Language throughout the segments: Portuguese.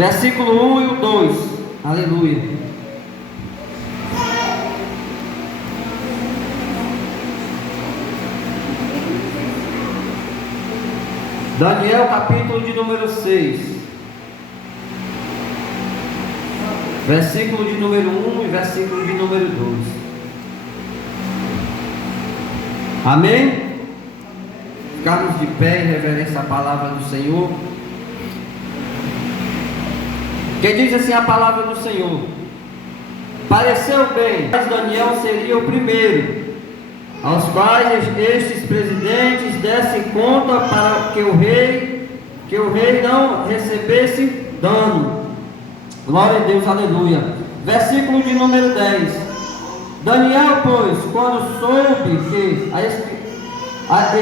Versículo 1 e o 2. Aleluia. Daniel, capítulo de número 6. Versículo de número 1 e versículo de número 2. Amém? Ficarmos de pé em reverência à palavra do Senhor. Que diz assim a palavra do Senhor: pareceu bem, mas Daniel seria o primeiro, aos quais estes presidentes dessem conta para que o rei não recebesse dano. Glória a Deus, aleluia. Versículo de número 10. Daniel, pois, quando soube que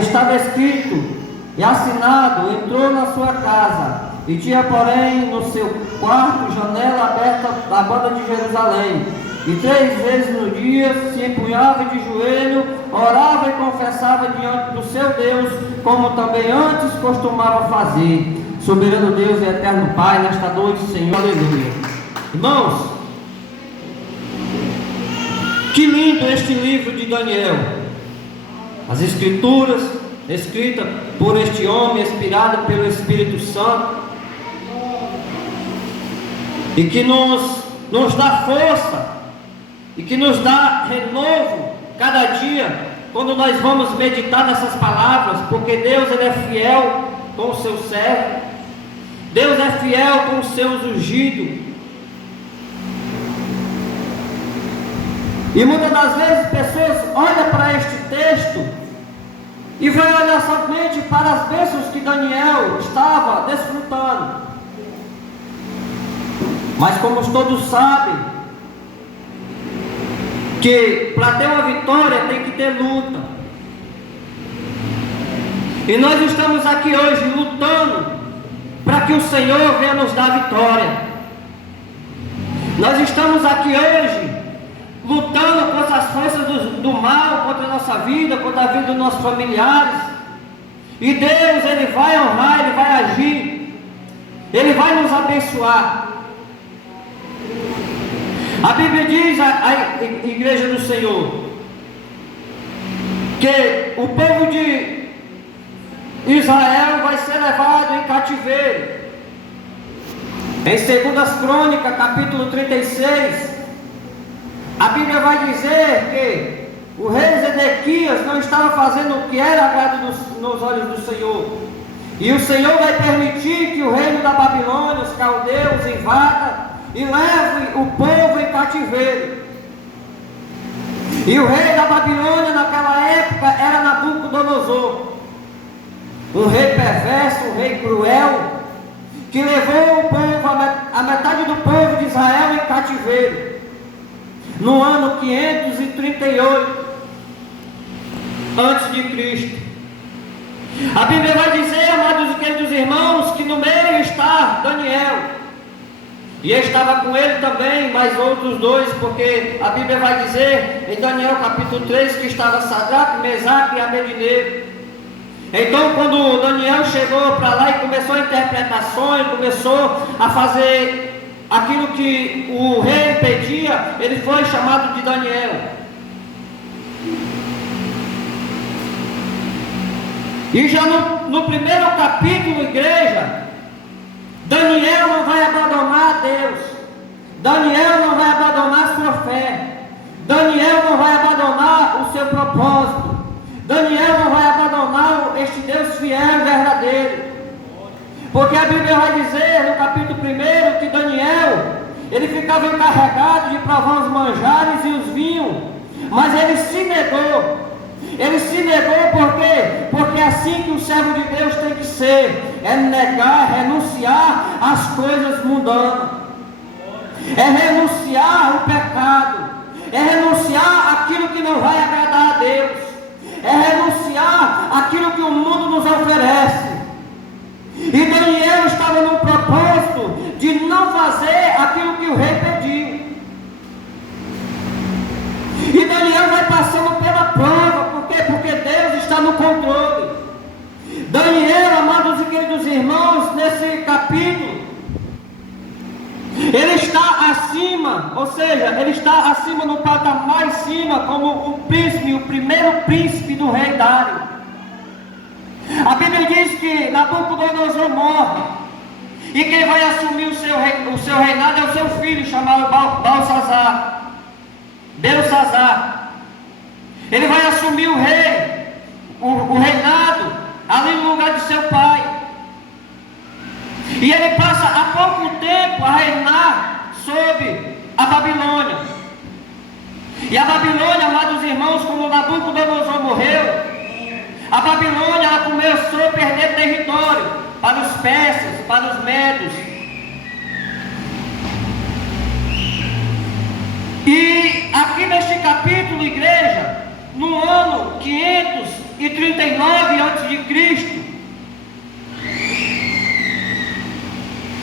estava escrito e assinado, entrou na sua casa, e tinha, porém, no seu quarto janela aberta à banda de Jerusalém. E 3 vezes no dia se empunhava de joelho, orava e confessava diante do seu Deus, como também antes costumava fazer. Soberano Deus e eterno Pai, nesta noite, Senhor, aleluia. Irmãos, que lindo este livro de Daniel. As Escrituras, escrita por este homem, inspirado pelo Espírito Santo, e que nos dá força, e que nos dá renovo cada dia, quando nós vamos meditar nessas palavras, porque Deus, Ele é fiel com o seu servo, Deus é fiel com os seus ungidos. E muitas das vezes pessoas olham para este texto e vão olhar somente para as bênçãos que Daniel estava desfrutando. Mas como todos sabem, que para ter uma vitória tem que ter luta. E nós estamos aqui hoje lutando para que o Senhor venha nos dar vitória. Nós estamos aqui hoje lutando contra as forças do mal, contra a nossa vida, contra a vida dos nossos familiares. E Deus, Ele vai honrar, Ele vai agir, Ele vai nos abençoar. A Bíblia diz, a igreja do Senhor, que o povo de Israel vai ser levado em cativeiro. Em 2 Crônicas, capítulo 36, a Bíblia vai dizer que o rei Zedequias não estava fazendo o que era agrado nos olhos do Senhor. E o Senhor vai permitir que o reino da Babilônia, os caldeus, invada e leve o povo em cativeiro. E o rei da Babilônia naquela época era Nabucodonosor, um rei perverso, um rei cruel, que levou o povo, a metade do povo de Israel em cativeiro, no ano 538 antes de Cristo. A Bíblia vai dizer, amados e queridos irmãos, que no meio está Daniel. E estava com ele também mais outros 2, porque a Bíblia vai dizer em Daniel capítulo 3 que estava Sadraque, Mesaque e Abednego. Então quando Daniel chegou para lá e começou a interpretações, começou a fazer aquilo que o rei pedia, ele foi chamado de Daniel. E já no primeiro capítulo, igreja, Daniel não vai abandonar a Deus, Daniel não vai abandonar a sua fé, Daniel não vai abandonar o seu propósito, Daniel não vai abandonar este Deus fiel e verdadeiro, porque a Bíblia vai dizer no capítulo 1 que Daniel, ele ficava encarregado de provar os manjares e os vinhos, mas ele se negou. Ele se negou por quê? Porque é assim que o servo de Deus tem que ser, é negar, é renunciar às coisas mundanas, é renunciar ao pecado, é renunciar àquilo que não vai agradar a Deus, é renunciar àquilo que o mundo nos oferece. E Daniel estava no propósito de não fazer aquilo que o rei pediu. E Daniel vai passando pela prova. Por quê? Porque Deus está no controle. Daniel, amados e queridos irmãos, nesse capítulo, acima, ou seja, ele está acima no patamar mais cima, como o príncipe, o primeiro príncipe do rei Dário. A Bíblia diz que Nabucodonosor morre, e quem vai assumir o seu reinado é o seu filho, chamado Belsazar. Ele vai assumir o reinado, ali no lugar de seu pai. E ele passa há pouco tempo a reinar sobre a Babilônia. E a Babilônia, amados irmãos, quando Nabucodonosor morreu, a Babilônia ela começou a perder território para os persas, para os medos. E aqui neste capítulo, igreja, no ano 539 a.C.,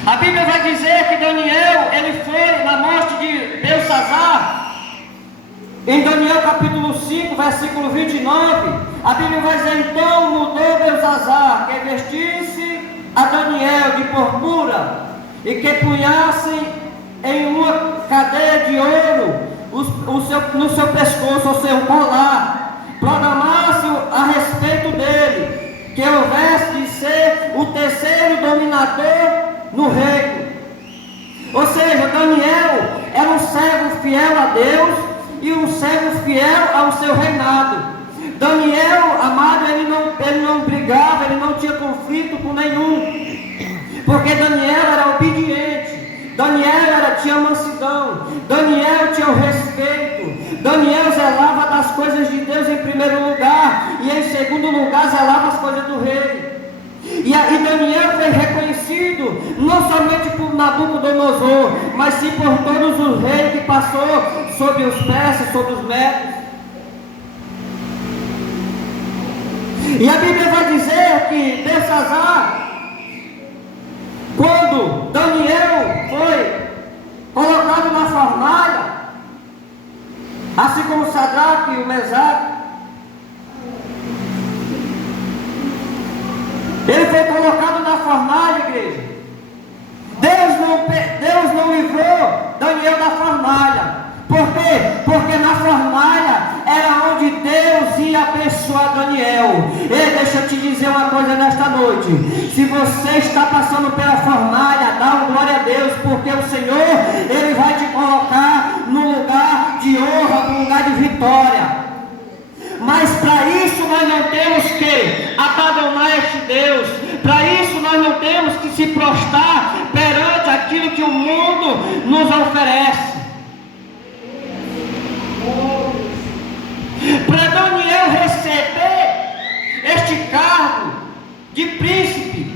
a Bíblia vai dizer que Daniel, ele foi na morte de Belsazar. Em Daniel capítulo 5, versículo 29, a Bíblia vai dizer: então mudou Belsazar, que vestisse a Daniel de purpura, e que punhasse em uma cadeia de ouro no seu pescoço, ou seu colar, proclamasse a respeito dele, que houvesse de ser o terceiro dominador no reino. Ou seja, Daniel era um servo fiel a Deus e um servo fiel ao seu reinado. Daniel, amado, ele não brigava, ele não tinha conflito com nenhum, porque Daniel era obediente, Daniel tinha mansidão, Daniel tinha o respeito, Daniel zelava das coisas de Deus em primeiro lugar, e em segundo lugar zelava as coisas do rei. E Daniel foi reconhecido não somente por Nabucodonosor, mas sim por todos os reis que passou sobre os persas, sobre os medos. E a Bíblia vai dizer que Belsazar, quando Daniel foi colocado na fornalha, assim como Sadraque e o Mesaque, ele foi colocado na fornalha, igreja. Deus não livrou Daniel da fornalha. Por quê? Porque na fornalha era onde Deus ia abençoar Daniel. E deixa eu te dizer uma coisa nesta noite: se você está passando pela fornalha, dá glória a Deus, porque o Senhor, Ele vai te colocar no lugar de honra, no lugar de vitória. Mas para isso nós não temos que abandonar este Deus. Para isso nós não temos que se prostrar perante aquilo que o mundo nos oferece. Para Daniel receber este cargo de príncipe,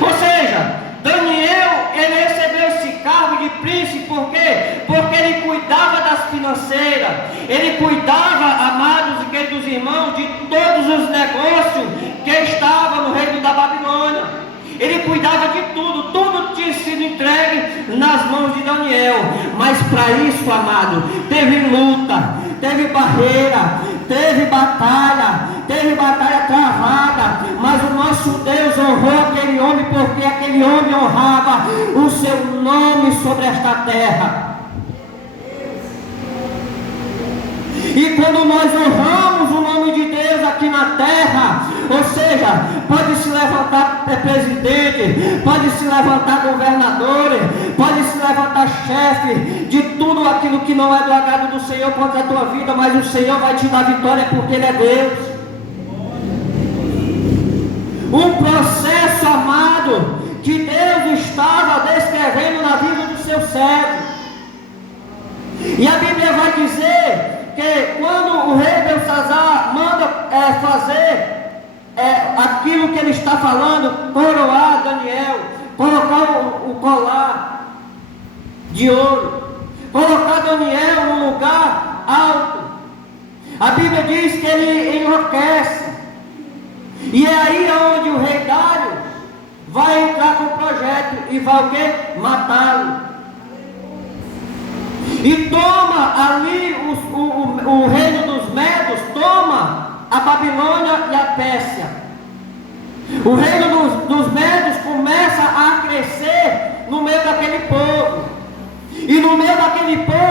ou seja, Daniel, ele recebeu esse cargo de príncipe, por quê? Porque ele cuidava das financeiras, ele cuidava, amados e queridos irmãos, de todos os negócios que estavam no reino da Babilônia. Ele cuidava de tudo, tudo tinha sido entregue nas mãos de Daniel. Mas para isso, amado, teve luta, teve barreira, teve batalha travada, mas o nosso Deus honrou aquele homem, porque aquele homem honrava o seu nome sobre esta terra. E quando nós honramos o nome de Deus aqui na terra, ou seja, pode se levantar presidente, pode se levantar governador, pode se levantar chefe de tudo aquilo que não é do agrado do Senhor contra a tua vida, mas o Senhor vai te dar vitória porque Ele é Deus. Um processo, amado, que Deus estava descrevendo na vida do seu servo. E a Bíblia vai dizer que quando o rei Belsazar manda fazer aquilo que ele está falando, coroar Daniel, colocar o colar de ouro, colocar Daniel num lugar alto, a Bíblia diz que ele enlouquece. E é aí onde o rei Dário vai entrar com o projeto e vai o quê? Matá-lo. E toma ali o reino dos Medos, toma a Babilônia e a Pérsia. O reino dos Medos começa a crescer no meio daquele povo. ele pôs